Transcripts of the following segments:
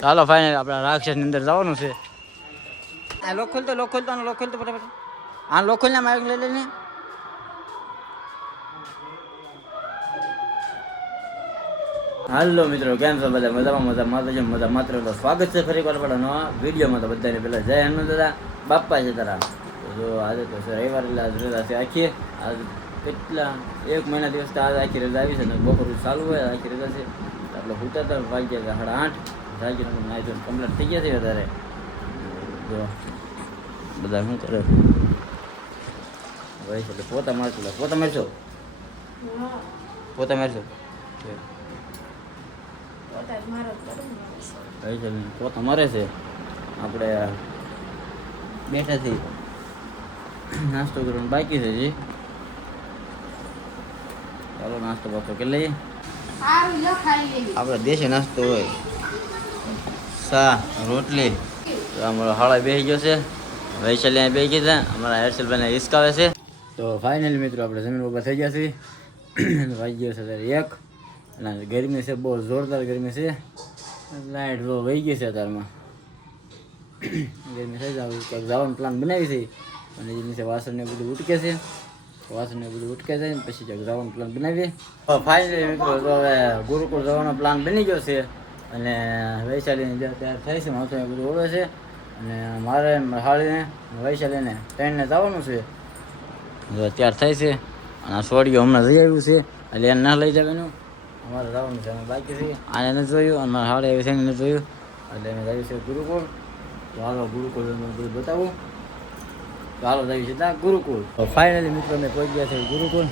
ચાલો ફાઇનલ આપણે રાક્ષસની અંદર જવાનું છે. આ લોક ખોલતો ફટાફટ. આ લોક ખોલને માઇક લઈ લઈને. હાલો મિત્રો, કેમ છો બધા? મજા માત્ર સ્વાગત છે ફરી વાર આપણા નવા વિડીયોમાં. તો બધાને પહેલા જય હનુમાન દાદા, બાપ્પા છે તારા. તો જો આજે તો છે રવિવાર, એટલે આજ રજા છે આખી. આજ કેટલા 1 મહિના દિવસ તો આજ આખી રજા આવી છે ને બપોર ચાલુ હોય આખી રજા છે. આપણે ભૂતા હતા વાગ્યા હતા 8:30 જાગીને નાઈ ધોઈને કમ્પ્લીટ થઈ ગયા છે. વધારે જો બધા શું કરે ભાઈ છે પોતા મારશો પોતા મારશો ભાઈ છે પોતા મારે છે. આપણે બેઠા છીએ, નાસ્તો કરવાનો બાકી છે જી. ચાલો નાસ્તો બાસ્તો કરી લઈએ. આપણે દેશી નાસ્તો હોય, ચા રોટલી. અમારો હાળા બેસી ગયો છે, વૈશાલી બેસી ગઈ છે, અમારા હર્ષલભાઈને હિસકાવે છે. તો ફાઇનલી મિત્રો આપણે જમીન ઉપર થઈ ગયા છીએ. વાગી ગયો છે અત્યારે 1 અને ગરમી છે, બહુ જોરદાર ગરમી છે. લાઇટ બહુ વહી ગઈ છે અત્યારમાં. ગરમી થઈ જાય ક્યાંક જવાનો પ્લાન બનાવી છે અને એ નીચે વાસણને બધું ઉટકે છે. પછી ક્યાંક જવાનો પ્લાન બનાવીએ. ફાઇનલી મિત્રો તો હવે ગુરુકુળ જવાનો પ્લાન બની ગયો છે અને વૈશાલીને જે તૈયાર થાય છે માથું એ બધું ઓળે છે. અને મારે હાળીને વૈશાલીને ટ્રેનને જવાનું છે, તૈયાર થાય છે. અને આ સોડિયો હમણાં જઈ આવ્યું છે એટલે એને ના લઈ જવાનું, અમારે જવાનું છે. અમે બાકી છે, આને નથી જોયું અને મારા હાડે આવી છે એને નથી જોયું એટલે અમે જઈએ છીએ ગુરુકુળ. તો હાલો ગુરુકુળ બધું બતાવું. તો હાલો જઈએ છીએ ત્યાં ગુરુકુળ. તો ફાઇનલી મિત્રો અમે પહોંચી ગયા છે ગુરુકુળ.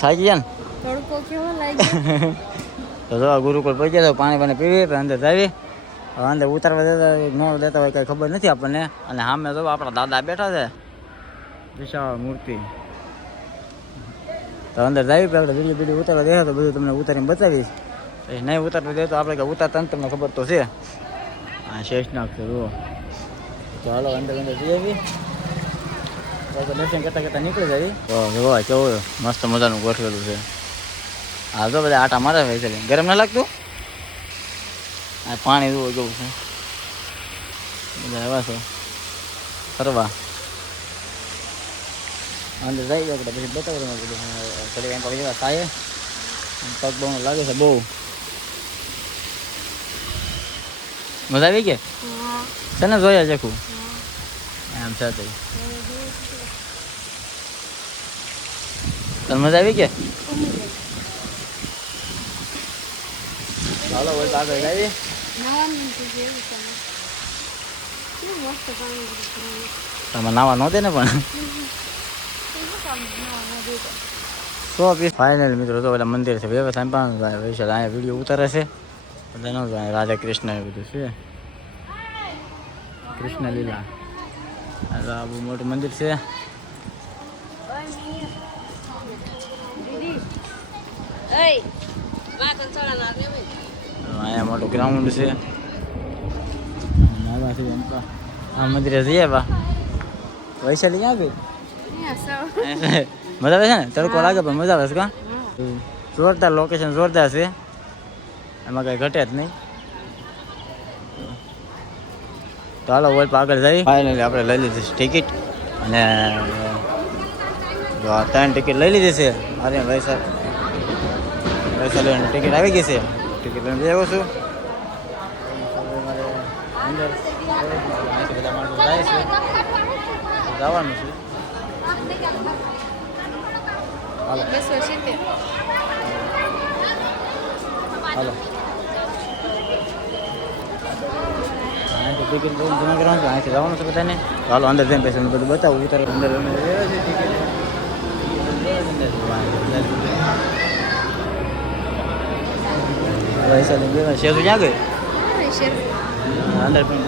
થાકી ગયા ને તડકો કેવો લાગ્યો. તો જો ગુરુકુળ પહોંચી ગયા. પાણી પીવી અંદર જાવી. અંદર ઉતારવા દેતા ન દેતા હોય કંઈ ખબર નથી આપણને. અને સામે જો આપણા દાદા બેઠા છે, વિશાળ મૂર્તિ. તો અંદર જાવી આપણે વિડીયો ઉતારવા દે તો બધું તમને ઉતારીને બતાવીશ. પછી નહીં ઉતારવા દે તો આપણે કંઈ ઉતારતા ને તમને ખબર તો છે. હા શેષનાગ છે જો. તો હાલો અંદર જઈ આવી. તો દર્શન કરતાં નીકળી જાય. તો જોવા કેવું મસ્ત મજાનું ગોઠવેલું છે. હા જો બધા આટા મારે હોય છે. ગરમ ના લાગતું? આ પાણી જોવું કેવું છે. બધા એવા છે ફરવા. અંદર જઈ જાય એટલે પછી બતાવું બધું. થોડી એમ પડી થાય પગ બહુ લાગે છે બહુ. મજા આવી કે છે ને? જોયા જખું એમ છે. તને મજા આવી કે? ચાલો હોય આગળ જઈએ. તમે નાવા ન દે ને પણ. ફાઇનલ મિત્રો તો બધા મંદિર છે વ્યવસ્થા વૈશાલ અહીંયા વિડીયો ઉતારે છે. બધા ન જાય રાધા કૃષ્ણ એ બધું છે. કૃષ્ણ લીલા આ બહુ મોટું મંદિર છે. અહીંયા મોટું ગ્રાઉન્ડ છે. આ મંદિરે જઈએ બા. વૈશાલી ક્યાં ગઈ? મજા આવે છે ને? તડકો લાગે પણ મજા આવે છે કા? જોરદાર લોકેશન, જોરદાર છે. એમાં કઈ ઘટે જ નહીં. તો હાલો વોલ આગળ જઈ. ફાઇનલી આપણે લઈ લીધી છે ટિકિટ અને 3 ટિકિટ લઈ લીધી છે. અરે વૈશાલીની ટિકિટ આવી ગઈ છે. ટિકિટ લઈને જઈ આવ્યો છું. અંદર બધા માણસો જાય છે, જવાનું છે. હાલો હાલો ટિકિટ જમા કરવાનું છે. અહીંથી જવાનું છે બધાને. ચાલો અંદર જઈને પછી બધું બતાવું. ઉતાર અંદર વૈશાલી બે શેરું ક્યાં ગઈ? અંદર પણ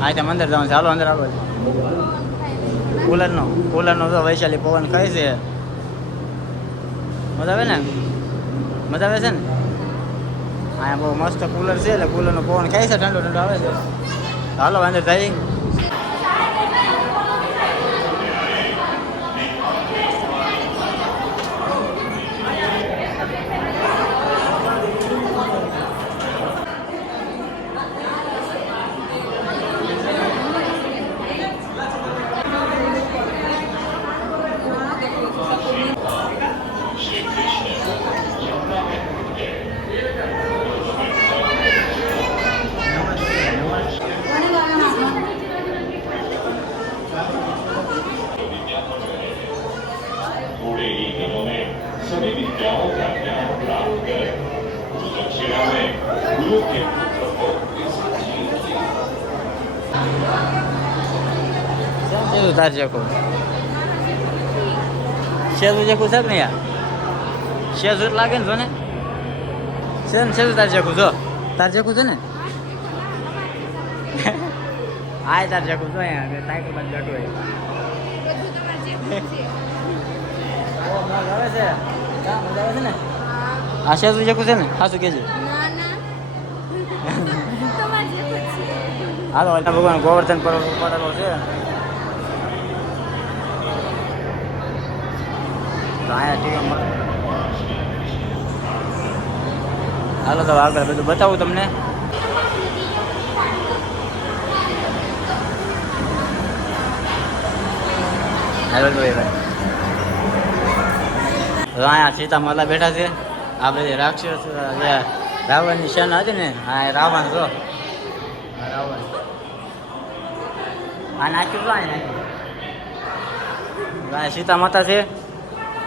હા ત્યાં અંદર જવાનું છે. હાલો અંદર આવો. કુલરનો તો વૈશાલી પવન ખાય છે. મજા આવે ને? મજા આવે છે ને? અહીંયા બહુ મસ્ત કુલર છે એટલે કુલરનો પવન ખાય છે, ઠંડો ઠંડો આવે છે. હાલો અંદર જઈ. શું તાર ચેકો શેઝું ચેકું છે કે નહીં યાર શેઝું લાગે ને જો ને છે ને શેઝું તાર ચેકું જો તાર ચેકું છે ને આય તાર ચેકું જો અહીંયા સાયકલ પર બેઠું હોય બધું તમારે જે છે ઓ મજા આવે છે કા મજા આવે છે ને આ શેઝું ચેકું છે ને હા શું કહેજે ના ના તમારે જે છે હાલો ભગવાન ગોવર્ધન પર પડેલો છે હાલો તો આગળ બધું બતાવું તમને હાલો તો અહીંયા સીતા માતા બેઠા છે આ બધી રાક્ષસ જે રાવણની સેના હતી ને હા રાવણ જો રાવણ આ નાખ્યું તો અહીંયા સીતા માતા છે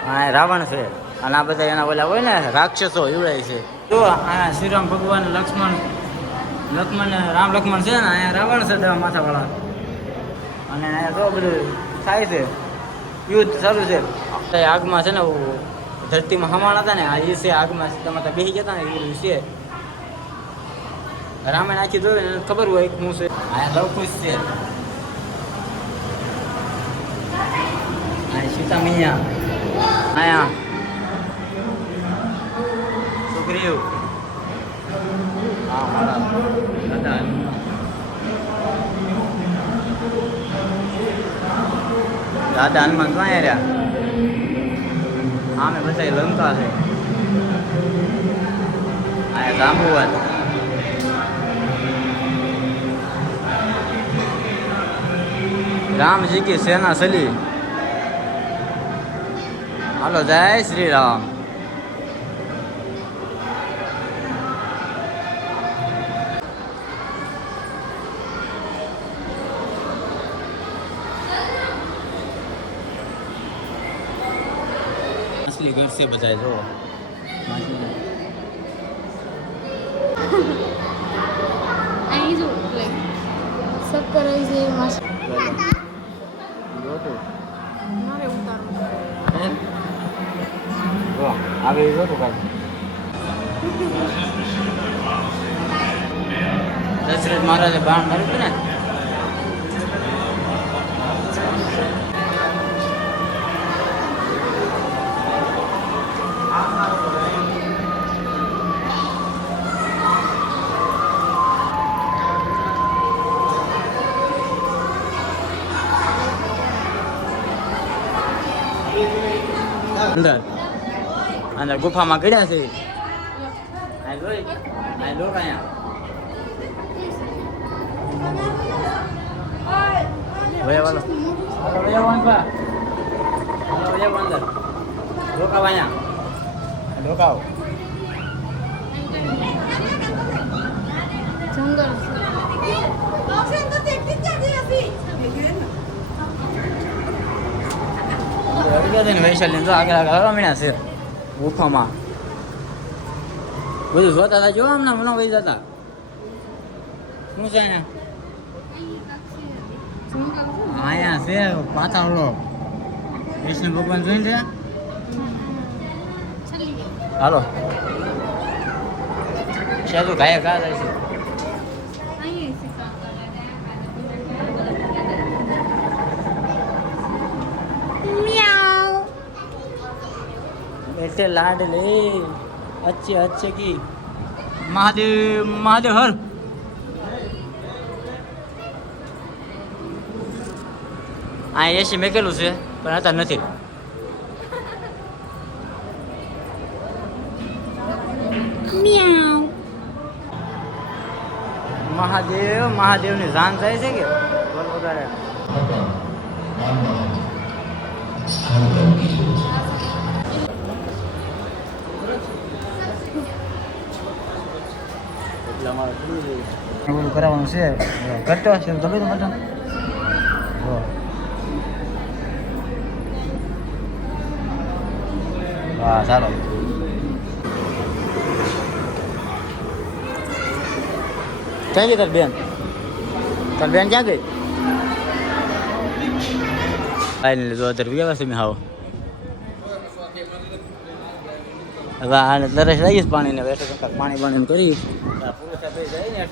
હા રાવણ છે અને આ બધા એના ઓલા હોય ને રાક્ષસો એવડાય છે જો અહીંયા શ્રીરામ ભગવાન લક્ષ્મણ રામ લક્ષ્મણ છે ને અહીંયા રાવણ છે દેવા માથાવાળા અને અહીંયા તો બધું થાય છે યુદ્ધ ચાલુ છે આગમાં છે ને ધરતીમાં હમાણ હતા ને આ એ છે આગમાં સીતા માતા બેસી ગયા હતા ને એ છે રામે નાખી જોયું ને ખબર હોય શું છે અહીંયા લવકુશ છે સીતા મૈયા આયા સુગ્રીવ હા મારા દાદા હનુમાન ક્યાં રહ્યા આમે બધા લંકા છે આયા જાંબુવન રામજી की सेना चली હાલો જય શ્રી રામ असली घर से बजाय जो અહીં જો લાઈક સબ કરે છે માસી મારે ઉતારવું આવે જો તો કાઢ દશરથ મહારાજે બાણ માર્યું ને અંદર ગુફામાં ગળ્યા છે આ જોઈ આ લોક અહીંયા ભયા વાલો હાલો ભયા વાંધા હાલો ભયા વાંધા લોકાવ અહીંયા લોકાવ જંગલ વૈશાલી તો આગળ આગળ રમ્યા છે ગુફામાં બધું જોતા હતા જો હમણાં મને વહી જતા શું છે અહીંયા છે પાછા ઓલો વિષ્ણુ ભગવાન જોઈને છે હાલો શાદુ ગાયા ગા જાય છે ऐसे लाड ले अच्छे अच्छे की महादेव महादेव हर આ એસી મેકેલું છે પણ અત્યારે નથી મહાદેવ મહાદેવની જાન થાય છે કે વધારે બધું કરાવવાનું છે કરતો હશે તો બધું મતલબ હા ચાલો ક્યાં ગઈ તાર બેન ક્યાં ગઈ ફાઇનલી જો અત્યારે ગયા છે મેં હાવ હવે આને તરસ લાગીશ પાણીને બેઠો પાણી પાણી કરી પુરુષ જાય ને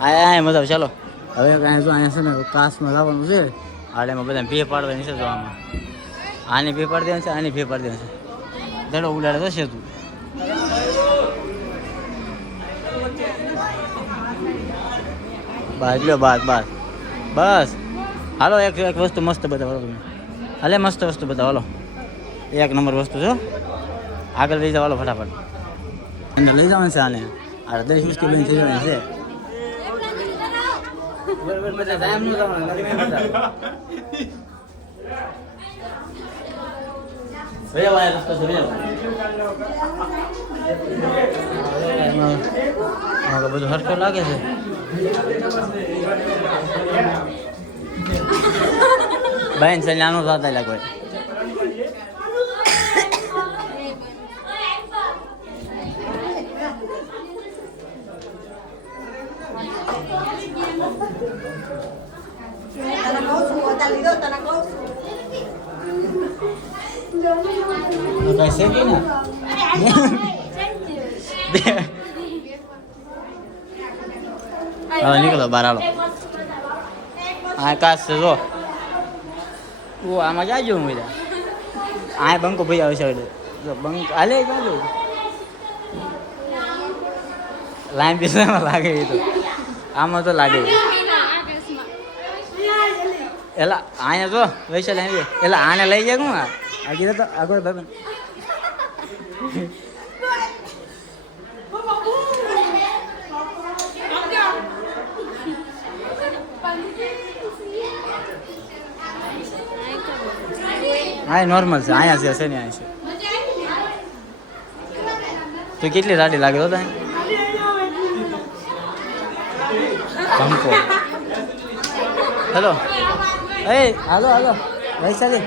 આયા મજા ચાલો હવે કાંઈ જો અહીંયા છે ને કાસમાં લાવવાનું છે આડેમાં બધા ભે પાડવાની છે જો આમાં આની ભે પાડી દેવાની છે આની ભે પાડી દેવાની છે દડો ઉડાડે જશે તું બસ લ્યો બસ હાલો એક વસ્તુ મસ્ત બતાવો તમે હાલે મસ્ત વસ્તુ બતાવો હાલો એક નંબર વસ્તુ છે આગળ લઈ જાવ હાલો ફટાફટ અંદર લઈ જવાનું છે આને આ 10 મુશ્કેલ બની થઈ જવાની છે બરાબર મજા થાય એમ ન જવાનું ભૈયા વાય રસ્તો છે ભૈયા બધું હરખું લાગે છે બહેન છે નાનો થતા લાગે कैसे की ना हाँ निकलो बाहर आलो आकाश से जो वो आमा जा जो मेरा आए बंको भैया वैसे जो बंक आले जा जो लाइन पीछे में लागे ये तो आमा तो लागे एला आया जो वैसे लाइन एला आने लई जाए कौन आगे तो आगे बाबा हाँ नॉर्मल से आया से ऐसे नहीं आया से तो कितनी राडी लागे होता है हमको हेलो ए हेलो हेलो वैसा दे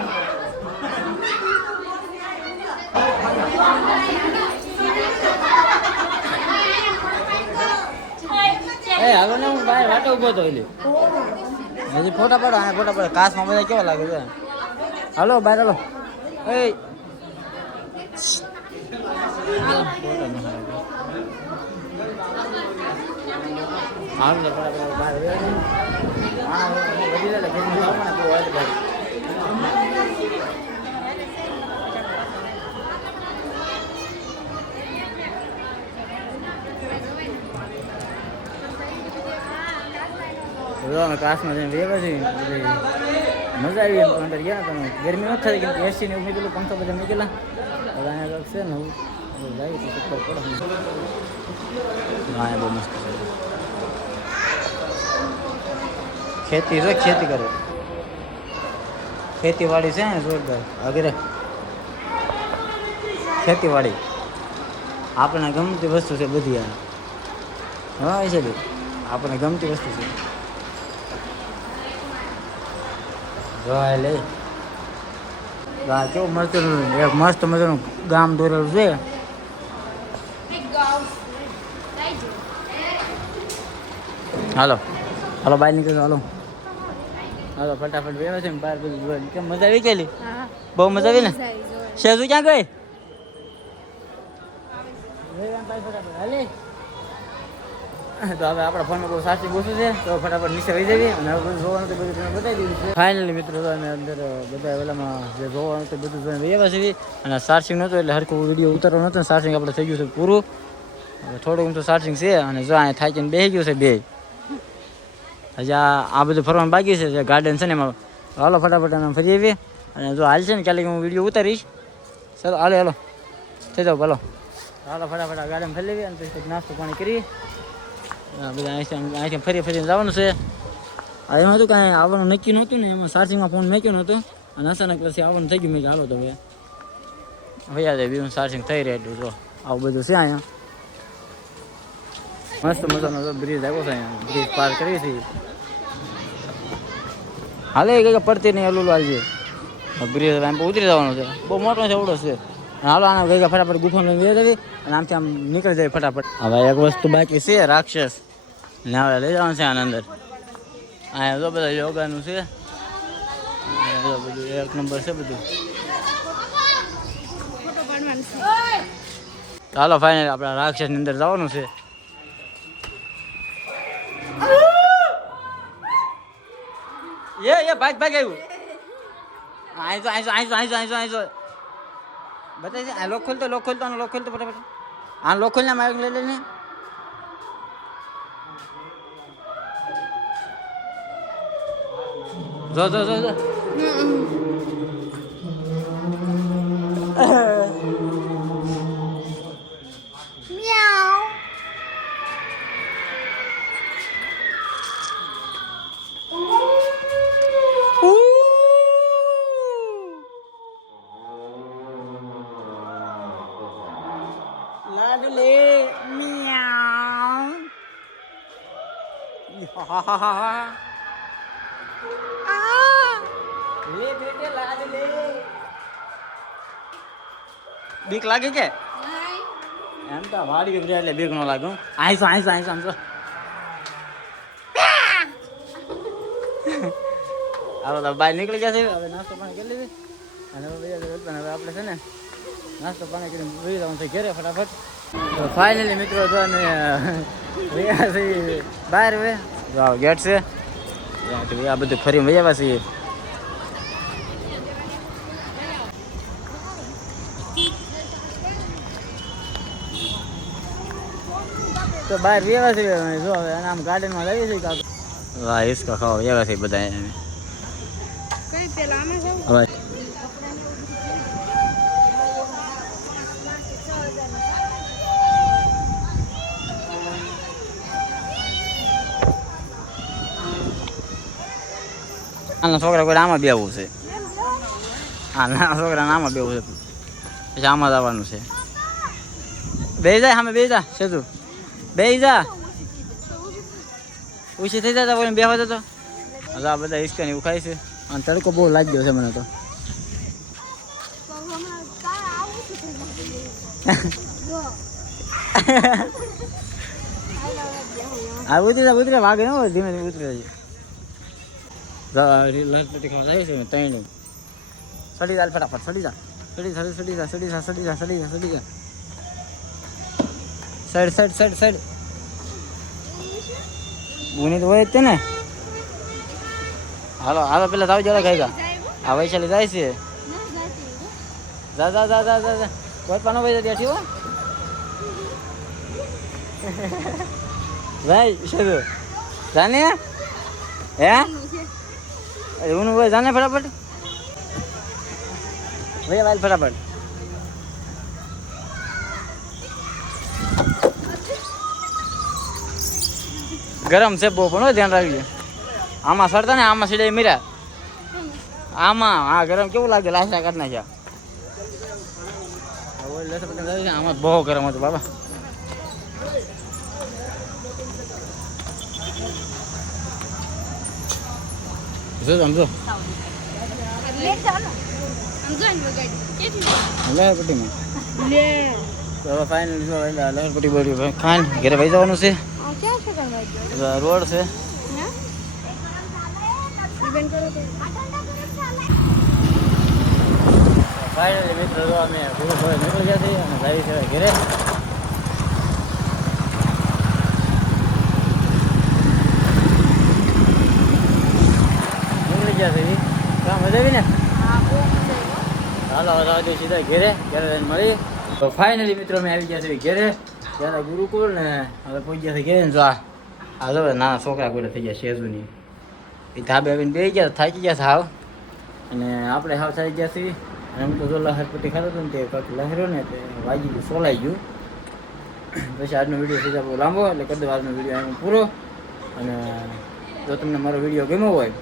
ए आगो ने હું બહાર વાટો ઉભો તો એટલે હજી ફોટા પાડો કાચમાં બધા કેવા લાગે છે હાલો બહાર હાલો એ ક્લાસમાં જઈને વેવા છે મજા આવી એમ અંદર ગયા તમે ગરમી નથી થઈ કેમ એસી ને મૂકેલું પંખા બધા મૂકેલા હવે અહીંયા છે ને જાય તો ચક્કર પડે હા બહુ મસ્ત છે ખેતી કરે ખેતીવાડી છે ને જોરદાર વગેરે ખેતીવાડી આપણે ગમતી વસ્તુ છે બધી હા છે આપણે ગમતી વસ્તુ છે જોઈ લે કેવું મસ્ત એક મસ્ત મજાનું ગામ દોરેલું છે હાલો હાલો બહાર નીકળો હાલો ફટાફટ બેવા છે બહાર બધું કેમ મજા આવી ગયેલી બહુ મજા આવી ને શેજુ ક્યાં ગઈ તો હવે આપણા ફોનમાં બહુ સાચી બોસું છે તો ફટાફટ નીચે વહી જઈએ અને હવે બધું જોવાનું તો બધું તમે બતાવી દીધું છે ફાઇનલી મિત્રો અમે અંદર બધા પેલામાં જે જોવાનું તો બધું જોઈને વહી આવ્યા છીએ અને ચાર્જિંગ નહોતું એટલે હરખું વિડીયો ઉતારવાનો નહોતો ચાર્જિંગ આપણે થઈ ગયું છે પૂરું હવે થોડું તો ચાર્જિંગ છે અને જો અહીંયા થાકીને બેસી ગયું છે બે હજી આ બધું ફરવાનું બાકી છે જે ગાર્ડન છે ને એમાં હાલો ફટાફટ અમે ફરી આવીએ અને જો હાલ છે ને ક્યારેક હું વિડીયો ઉતારીશ ચાલો હાલો થઈ જાઓ ભલો હાલો ફટાફટ આ ગાર્ડન ફરી લેવી અને પછી નાસ્તો પાણી કરીએ બધા અહીંથી ફરીને જવાનું છે એમાં તો કાંઈ આવવાનું નક્કી નહોતું ને એમાં ચાર્જિંગમાં ફોન મૂક્યો નહોતો અને અચાનક પછી આવવાનું થઈ ગયું મેં હાલો તો હવે ભૈયા જાય બીજું ચાર્જિંગ થઈ રહે એટલું જો આવું બધું છે અહીંયા મસ્ત મજાનો બ્રિજ આવ્યો છે અહીંયા બ્રિજ પાર કરીએ છીએ હાલે કંઈક પડતી નહીં હલું હાલજે બ્રિજ એમ ઉતરી જવાનું છે બહુ મોટો છે એવડો છે હાલો આને ભેગા ફટાફટ ગુફામાં લઈ જવી અને આમથી આમ નીકળી જાય ફટાફટ. હવે એક વસ્તુ બાકી છે રાક્ષસ ને હવે લઈ જવાનું છે આના અંદર. અહીંયા તો બધા યોગાનું છે, બધું એક નંબર છે બધું. ચાલો ફાઇનલ આપણા રાક્ષસની અંદર જવાનું છે. ભાગ આવ્યું. આઈસો બતાવી છે. આ લોક ખોલતો ફટાફટ. આ લોક ખોલને માર્ગ લઈ લઈને. જો લાડલે મિયાઉ. લે બેટે લાડલે. બીક લાગે કે એમ તો વાડી ગઈ એટલે બીક ન લાગે. આઈસો આમ તો હવે બહાર નીકળી ગયા છે. હવે નાસ્તો પાણી કરી લીધી અને હવે આપણે છે ને નાસ્તો પાણી કરીને વહી જવાનું છે ઘેરે ફટાફટ. તો ફાઇનલી મિત્રો તો અમે રહ્યા છીએ બહાર. હવે ગેટ છે આ બધું ફરીને વહી આવ્યા છીએ. તો બહાર વ્યવા છે જો હવે આમ ગાર્ડનમાં લઈએ છીએ કાંક. વાહ હિસકા ખાવા વ્યવા છે બધા. કઈ પેલા આમાં જાવ. હવે આના છોકરા કોઈ આમાં બેવું છે. હા નાના છોકરા આમાં બેવું છે. પછી આમાં જવાનું છે. બે જાય સામે બે જા સેતુ બે જા. ઉછી થઈ જતા કોઈ બેવા જતો. હવે આ બધા હિસકા ને એવું ખાય છે અને તડકો બહુ લાગ્યો છે મને તો. હા ઉતરી વાગે ને ધીમે ધીમે ઉતરી જાય. લસપટી ખાવા જાય છે ત્રણ. સડી જા ફટાફટ સડી જા. સાઈડ ગુની તો હોય જ તે ને. હાલો પેલા તાવ જરા ખાઈ ગયા. આ વૈશાલી જાય છે. જા કોઈ પાનો ભાઈ ત્યાંથી હો ભાઈ શરૂ જાને હે હું ભાઈ જાને ફટાફટ ભાઈ વાલ ફટાફટ. ગરમ છે બહુ પણ ધ્યાન રાખજો. આમાં સરતા ને આમાં સીડે મીરા આમાં હા ગરમ કેવું લાગે લાશા કાઢ નાખ્યા. આમાં બહુ ગરમ હતું બાબા. જો સમજો લહેરપટ્ટીમાં ફાઇનલ લહેરપટ્ટી બોલી ખાન ઘરે ભાઈ જવાનું છે. રોડ છે. ફાઇનલી મિત્રો અમે પૂરું થોડે નીકળી ગયા છીએ અને જાય છે ઘરે. નીકળી ગયા છે કામ મજા આવી ને. હાલો હવે સીધા ઘરે મળી. તો ફાઇનલી મિત્રો અમે આવી ગયા છીએ ઘરે. ત્યારે ગુરુકુળ ને હવે પહોંચી ગયા છે ઘરે ને. જો આ જો નાના છોકરા ગોળે થઈ ગયા શેઝુની. એ ધાબે આવીને બે ગયા થાકી ગયા છે હાવ. અને આપણે હાવ થઈ ગયા છીએ. એમ તો જો લહેરપટ્ટી ખાતો હતો ને તે કાંક લહેરો ને તે વાગી ગયું સોલાઈ ગયું. પછી આજનો વિડીયો સીધા બહુ લાંબો એટલે કરી દો આજનો વિડીયો એમ પૂરો. અને જો તમને મારો વિડીયો ગમ્યો હોય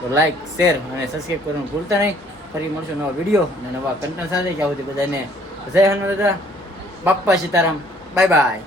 તો લાઈક શેર અને સબસ્ક્રાઈબ કરવાનું ભૂલતા નહીં. ફરી મળશું નવા વિડીયો અને નવા કન્ટેન્ટ સાથે. ત્યાં સુધી બધાને જય હનુમાન દાદા બાપ્પા સીતારામ બાય બાય.